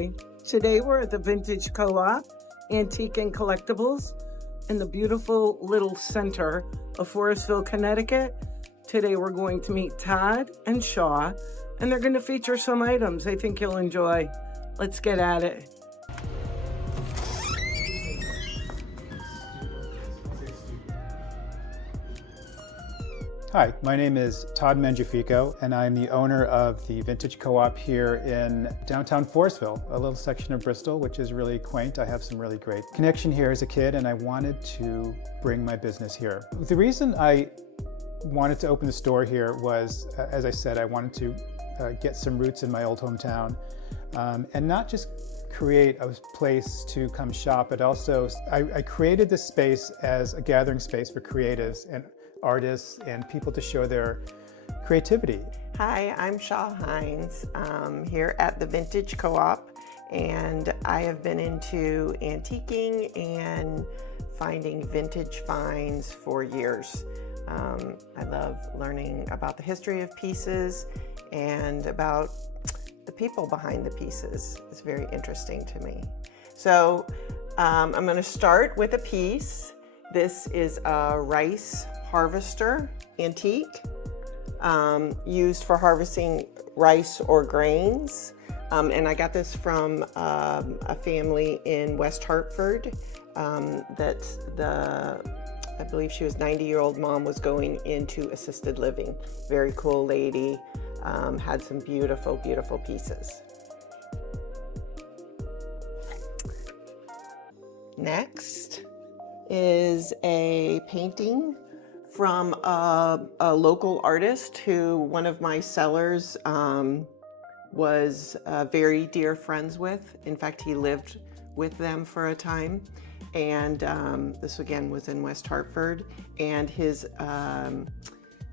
Hi, today we're at the Vintage Co-op, Antique and Collectibles in the beautiful little center of Forestville, Connecticut. Today we're going to meet Todd and Shah, and they're going to feature some items I think you'll enjoy. Let's get at it. Hi, my name is Todd Mangiafico, and I'm the owner of the Vintage Co-op here in downtown Forestville, a little section of Bristol, which is really quaint. I have some really great connection here as a kid, and I wanted to bring my business here. The reason I wanted to open the store here was, as I said, I wanted to get some roots in my old hometown, and not just create a place to come shop, but also I created this space as a gathering space for creatives and artists and people to show their creativity. Hi, I'm Shah here at the Vintage Co-op, and I have been into antiquing and finding vintage finds for years. I love learning about the history of pieces and about the people behind the pieces. It's very interesting to me. So I'm going to start with a piece. This is a rice harvester antique, used for harvesting rice or grains. And I got this from a family in West Hartford I believe she was 90-year-old mom was going into assisted living. Very cool lady, had some beautiful, beautiful pieces. Next is a painting from a local artist who one of my sellers was very dear friends with. In fact, he lived with them for a time. And this again was in West Hartford. And his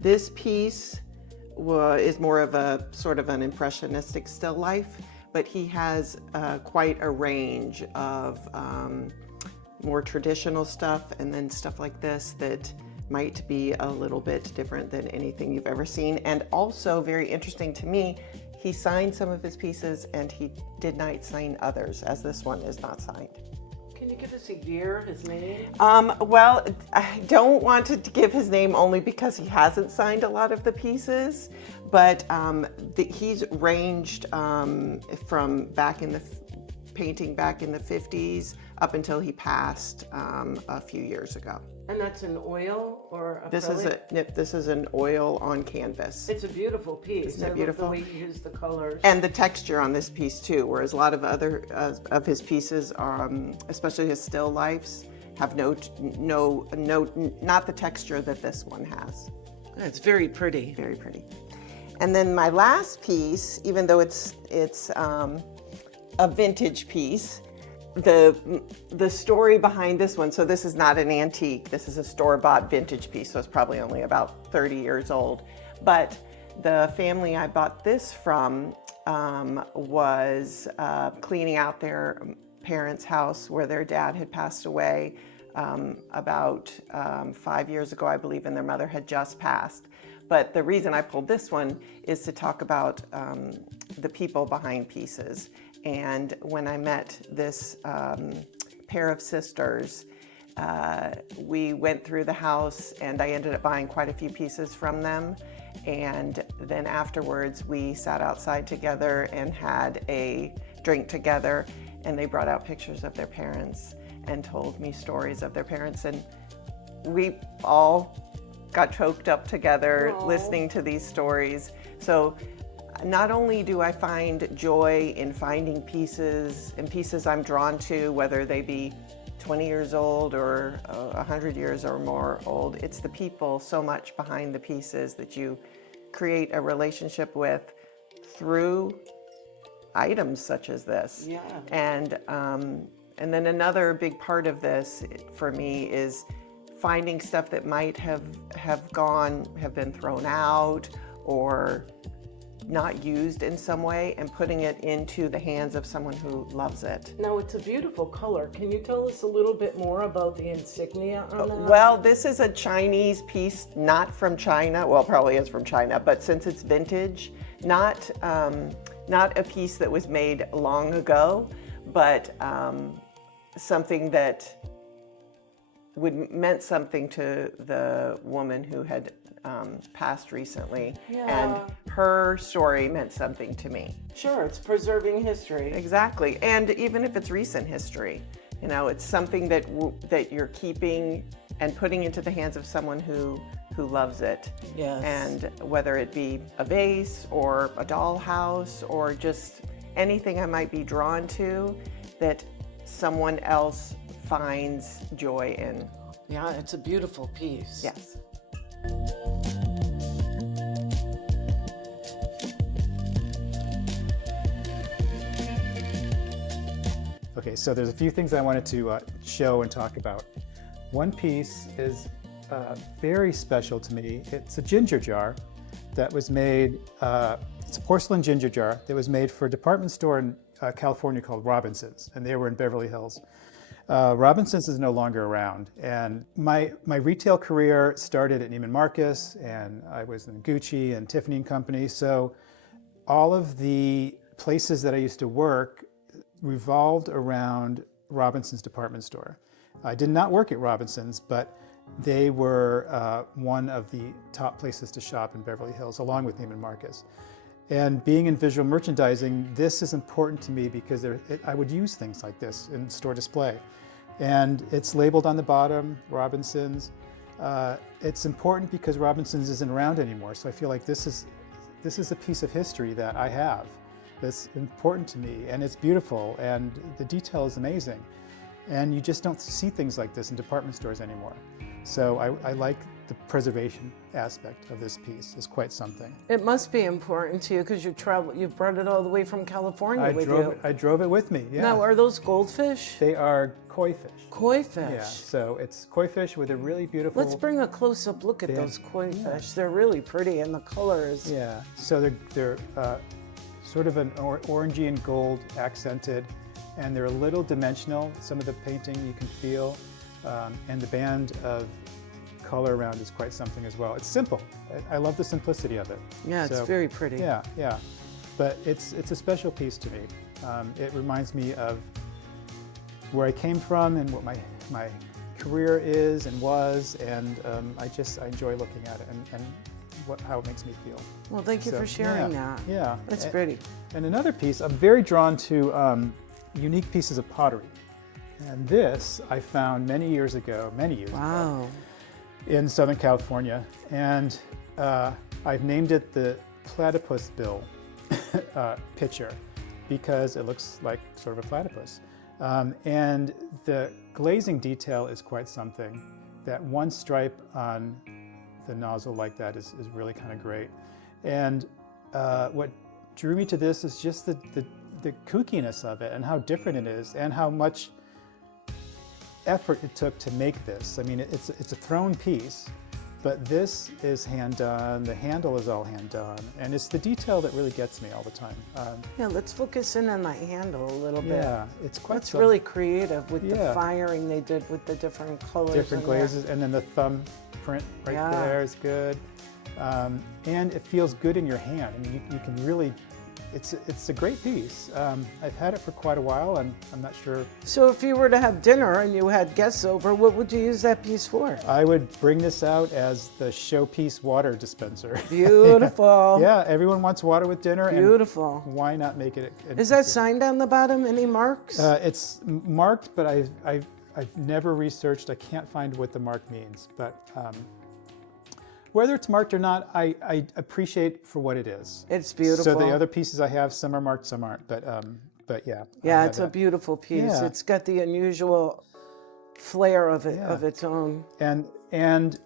this piece is more of a sort of an impressionistic still life, but he has quite a range of more traditional stuff and then stuff like this that might be a little bit different than anything you've ever seen. And also very interesting to me, he signed some of his pieces and he did not sign others, as this one is not signed. Can you give us a year, his name? Well, I don't want to give his name only because he hasn't signed a lot of the pieces, but he's ranged from painting back in the 50s up until he passed a few years ago. And that's an oil or acrylic? This is an oil on canvas. It's a beautiful piece. Isn't it beautiful? The way you use the colors. And the texture on this piece too, whereas a lot of other of his pieces, especially his still lifes, have not the texture that this one has. It's very pretty. Very pretty. And then my last piece, even though it's a vintage piece, the story behind this one, so this is not an antique, this is a store-bought vintage piece, so it's probably only about 30 years old. But the family I bought this from was cleaning out their parents' house where their dad had passed away about 5 years ago, I believe, and their mother had just passed. But the reason I pulled this one is to talk about the people behind pieces. And when I met this pair of sisters, we went through the house and I ended up buying quite a few pieces from them. And then afterwards, we sat outside together and had a drink together, and they brought out pictures of their parents and told me stories of their parents. And we all got choked up together listening to these stories. So not only do I find joy in finding pieces and pieces I'm drawn to, whether they be 20 years old or 100 years or more old, it's the people so much behind the pieces that you create a relationship with through items such as this. Yeah. And then another big part of this for me is finding stuff that might have been thrown out or not used in some way and putting it into the hands of someone who loves it. Now it's a beautiful color. Can you tell us a little bit more about the insignia on that? Well, this is a Chinese piece, not from China. Well, probably is from China, but since it's vintage, not not a piece that was made long ago, but something that meant something to the woman who had passed recently. And her story meant something to me. Sure, it's preserving history. Exactly. And even if it's recent history, you know, it's something that you're keeping and putting into the hands of someone who loves it. Yes. And whether it be a vase or a dollhouse or just anything I might be drawn to that someone else finds joy in. Yeah, it's a beautiful piece. Yes. Okay, so there's a few things I wanted to show and talk about. One piece is very special to me. It's a ginger jar that was made, it's a porcelain ginger jar that was made for a department store in California called Robinson's, and they were in Beverly Hills. Robinson's is no longer around, and my retail career started at Neiman Marcus, and I was in Gucci and Tiffany and Company, so all of the places that I used to work revolved around Robinson's department store. I did not work at Robinson's, but they were one of the top places to shop in Beverly Hills, along with Neiman Marcus. And being in visual merchandising, this is important to me because I would use things like this in store display. And it's labeled on the bottom, Robinson's. It's important because Robinson's isn't around anymore, so I feel like this is a piece of history that I have that's important to me, and it's beautiful, and the detail is amazing. And you just don't see things like this in department stores anymore. So I like the preservation aspect of this piece. It's quite something. It must be important to you because you've brought it all the way from California with you. I drove it with me, yeah. Now, are those goldfish? They are koi fish. Koi fish. Yeah, so it's koi fish with a really beautiful... Let's bring a close-up look at those koi fish. They're really pretty, and the colors. Yeah, so they're sort of an orangey and gold accented, and they're a little dimensional. Some of the painting you can feel, and the band of color around is quite something as well. It's simple. I love the simplicity of it. Yeah, it's very pretty. Yeah, yeah. But it's a special piece to me. It reminds me of where I came from and what my career is and was, and I enjoy looking at it and how it makes me feel. Well, thank you for sharing that. Yeah. That's pretty. And another piece, I'm very drawn to unique pieces of pottery. And this I found many years ago, Wow. in Southern California. And I've named it the platypus bill pitcher because it looks like sort of a platypus. And the glazing detail is quite something. That one stripe on the nozzle like that is really kind of great. And what drew me to this is just the kookiness of it and how different it is and how much effort it took to make this. I mean, it's a thrown piece, but this is hand done, the handle is all hand done, and it's the detail that really gets me all the time. Yeah, let's focus in on that handle a little bit. Yeah, it's quite That's really creative with the Yeah. firing they did with the different colors. different in there. glazes, and then the thumb print right there is good. And it feels good in your hand. I mean, you can really, it's a great piece. I've had it for quite a while. I'm not sure. So if you were to have dinner and you had guests over, what would you use that piece for? I would bring this out as the showpiece water dispenser. Beautiful. Yeah, everyone wants water with dinner. Beautiful. And why not make it? Is that signed on the bottom? Any marks? It's marked, but I've never researched. I can't find what the mark means, but whether it's marked or not, I appreciate for what it is. It's beautiful. So the other pieces I have, some are marked, some aren't, but yeah. Yeah, it's a beautiful piece. Yeah. It's got the unusual flair of it, Yeah. of its own. And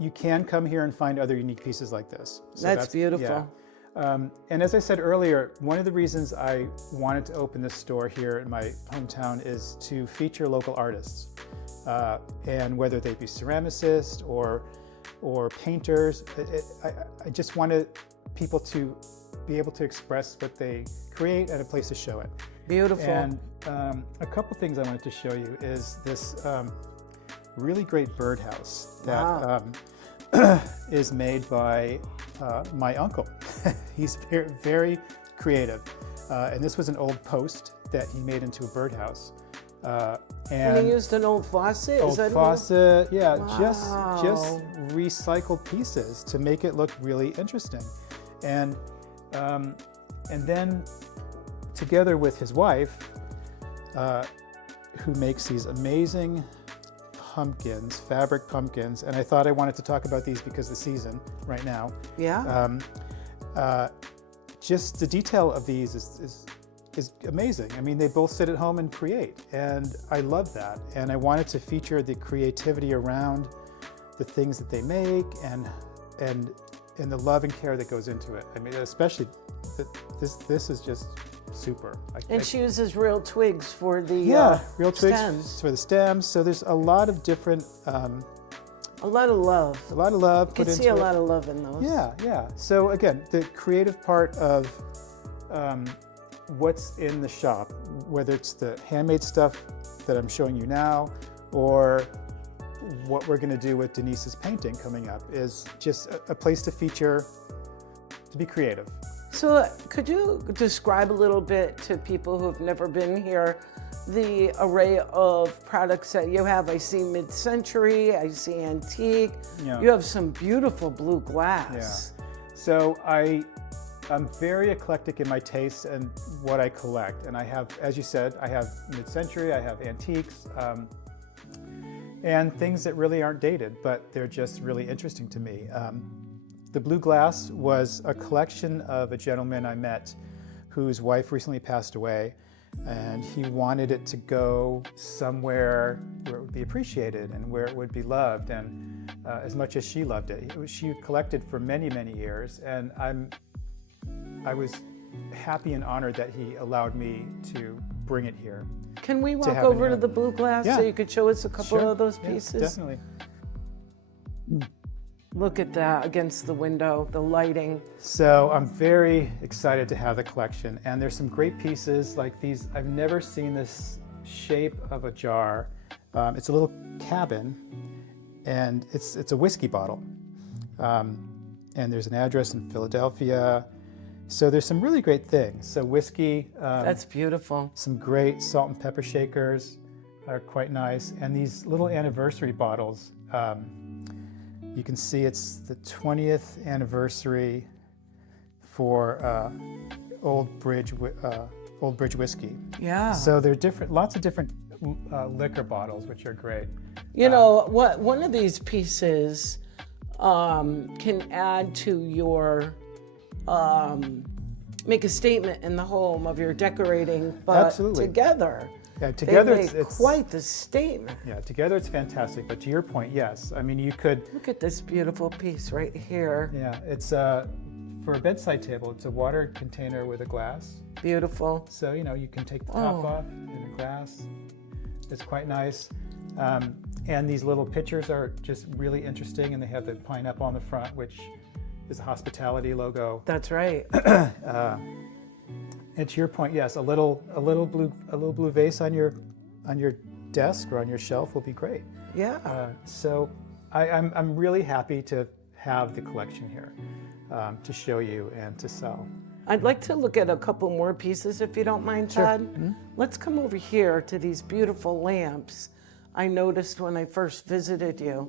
you can come here and find other unique pieces like this. So That's beautiful. Yeah. And as I said earlier, one of the reasons I wanted to open this store here in my hometown is to feature local artists. And whether they be ceramicists or painters, I just wanted people to be able to express what they create and a place to show it. Beautiful. And a couple things I wanted to show you is this really great birdhouse that is made by my uncle. he's very, very creative. And this was an old post that he made into a birdhouse. And he used an old faucet? Old faucet, yeah, Wow. just recycled pieces to make it look really interesting. And then together with his wife, who makes these amazing pumpkins, fabric pumpkins, and I thought I wanted to talk about these because the season right now. Yeah. Just the detail of these is amazing. I mean, they both sit at home and create, and I love that. And I wanted to feature the creativity around the things that they make and the love and care that goes into it. I mean, especially this is just super. And she uses real twigs for the real twigs stems. for the stems. So there's a lot of different. A lot of love. A lot of love You put can into see a it. lot of love in those. Yeah. So again, the creative part of what's in the shop, whether it's the handmade stuff that I'm showing you now, or what we're going to do with Denise's painting coming up, is just a place to feature, to be creative. So could you describe a little bit to people who have never been here the array of products that you have? I see mid-century, I see antique. Yeah. You have some beautiful blue glass. Yeah. So I'm very eclectic in my tastes and what I collect. And I have, as you said, I have mid-century, I have antiques, and things that really aren't dated, but they're just really interesting to me. The blue glass was a collection of a gentleman I met whose wife recently passed away, and he wanted it to go somewhere where it would be appreciated and where it would be loved, and as much as she loved it. She collected for many, many years, and I was happy and honored that he allowed me to bring it here. Can we walk have over an- to the blue glass so you could show us a couple Sure. of those Yeah, pieces? definitely. Look at that against the window, the lighting. So I'm very excited to have the collection, and there's some great pieces like these. I've never seen this shape of a jar. It's a little cabin, and it's a whiskey bottle. And there's an address in Philadelphia. So there's some really great things. So whiskey. That's beautiful. Some great salt and pepper shakers are quite nice. And these little anniversary bottles, you can see it's the 20th anniversary for Old Bridge whiskey. Yeah. So there are lots of different liquor bottles, which are great. You know, one of these pieces can add to your, make a statement in the home of your decorating, but Absolutely. together, Yeah, together they make it's quite the statement. yeah, together it's fantastic. But to your point, yes, I mean you could. Look at this beautiful piece right here. Yeah, it's for a bedside table. It's a water container with a glass. Beautiful. So, you know, you can take the top off in the glass. It's quite nice. And these little pictures are just really interesting, and they have the pineapple on the front, which is a hospitality logo. That's right. And to your point, yes, a little blue vase on your desk or on your shelf will be great. Yeah. So I'm really happy to have the collection here to show you and to sell. I'd like to look at a couple more pieces if you don't mind, Sure. Todd. Let's come over here to these beautiful lamps I noticed when I first visited you.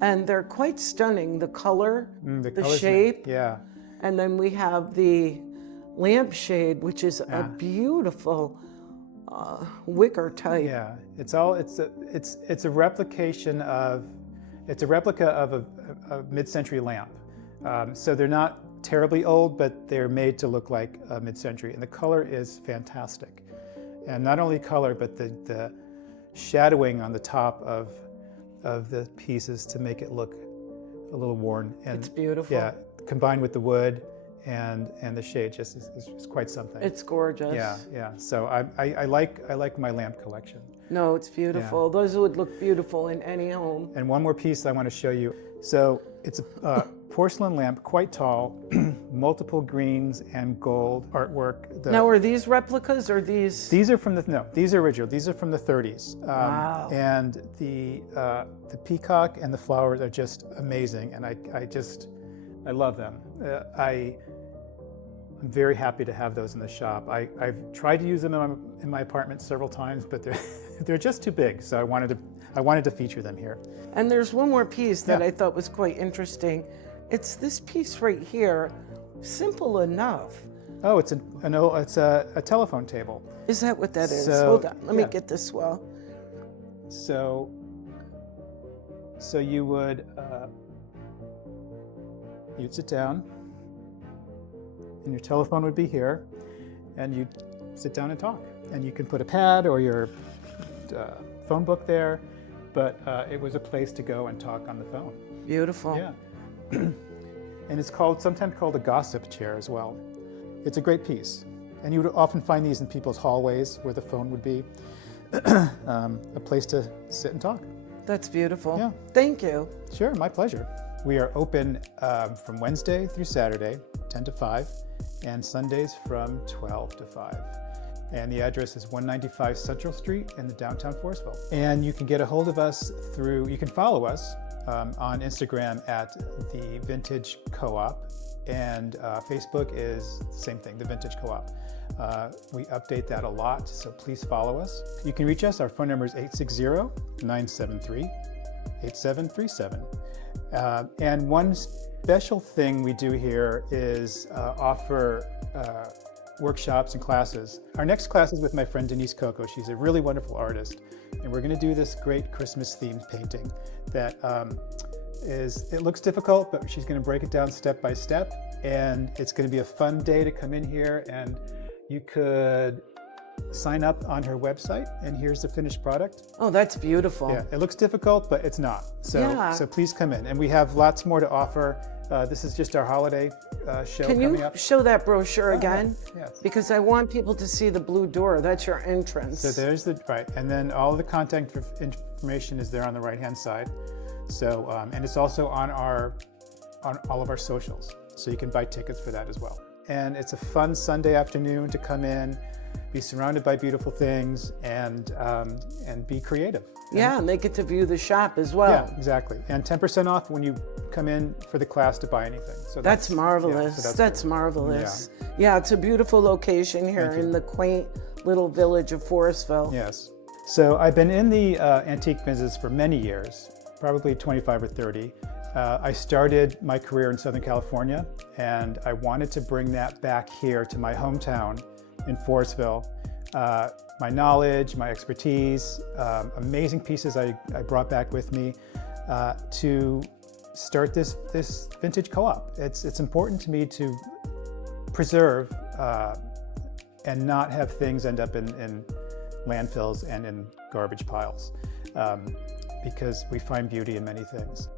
And they're quite stunning. The color, the color's shape, Yeah. and then we have the lampshade, which is a beautiful wicker type. Yeah, it's a replication of a mid-century lamp. So they're not terribly old, but they're made to look like a mid-century, and the color is fantastic. And not only color, but the shadowing on the top of the pieces to make it look a little worn. And It's beautiful. yeah, combined with the wood and the shade, just is quite something. It's gorgeous. Yeah. So I like my lamp collection. No, it's beautiful. Those would look beautiful in any home. And one more piece I want to show you. So it's a porcelain lamp, quite tall, multiple greens and gold artwork. Now, are these replicas or these? These are these are original. These are from the 30s. Wow. And the peacock and the flowers are just amazing, and I love them. I'm very happy to have those in the shop. I've tried to use them in my apartment several times, but they're just too big. So I wanted to feature them here. And there's one more piece that Yeah. I thought was quite interesting. It's this piece right here, simple enough. Oh, it's a telephone table. Is that what that is? So, Hold on, let me yeah. get this well. So you would you'd sit down, and your telephone would be here, and you'd sit down and talk. And you can put a pad or your phone book there, but it was a place to go and talk on the phone. Beautiful. Yeah. And it's sometimes called a gossip chair as well. It's a great piece. And you would often find these in people's hallways where the phone would be. A place to sit and talk. That's beautiful. Yeah. Thank you. Sure, my pleasure. We are open from Wednesday through Saturday, 10 to 5, and Sundays from 12 to 5. And the address is 195 Central Street in the downtown Forestville. And you can get a hold of us you can follow us on Instagram at the Vintage Co-op, and Facebook is the same thing, the Vintage Co-op. We update that a lot, so please follow us. You can reach us. Our phone number is 860-973-8737. And one special thing we do here is offer workshops and classes. Our next class is with my friend Denise Coco. She's a really wonderful artist, and we're going to do this great Christmas themed painting that it looks difficult, but she's going to break it down step by step, and it's going to be a fun day to come in here, and you could sign up on her website, and here's the finished product. Oh, that's beautiful. Yeah, it looks difficult, but it's not. So please come in, and we have lots more to offer. This is just our holiday show Can coming you up. show that brochure Oh, again? yeah. Because I want people to see the blue door. That's your entrance. So there's right, and then all the contact information is there on the right-hand side. So, and it's also on all of our socials, so you can buy tickets for that as well. And it's a fun Sunday afternoon to come in, be surrounded by beautiful things, and be creative. Yeah, and they get to view the shop as well. Yeah, exactly. And 10% off when you come in for the class to buy anything. So That's marvelous. Yeah, so that's great. marvelous. Yeah, it's a beautiful location here in the quaint little village of Forestville. Yes. So I've been in the antique business for many years, probably 25 or 30. I started my career in Southern California, and I wanted to bring that back here to my hometown in Forestville. My knowledge, my expertise, amazing pieces I brought back with me to start this vintage co-op. It's important to me to preserve and not have things end up in landfills and in garbage piles, because we find beauty in many things.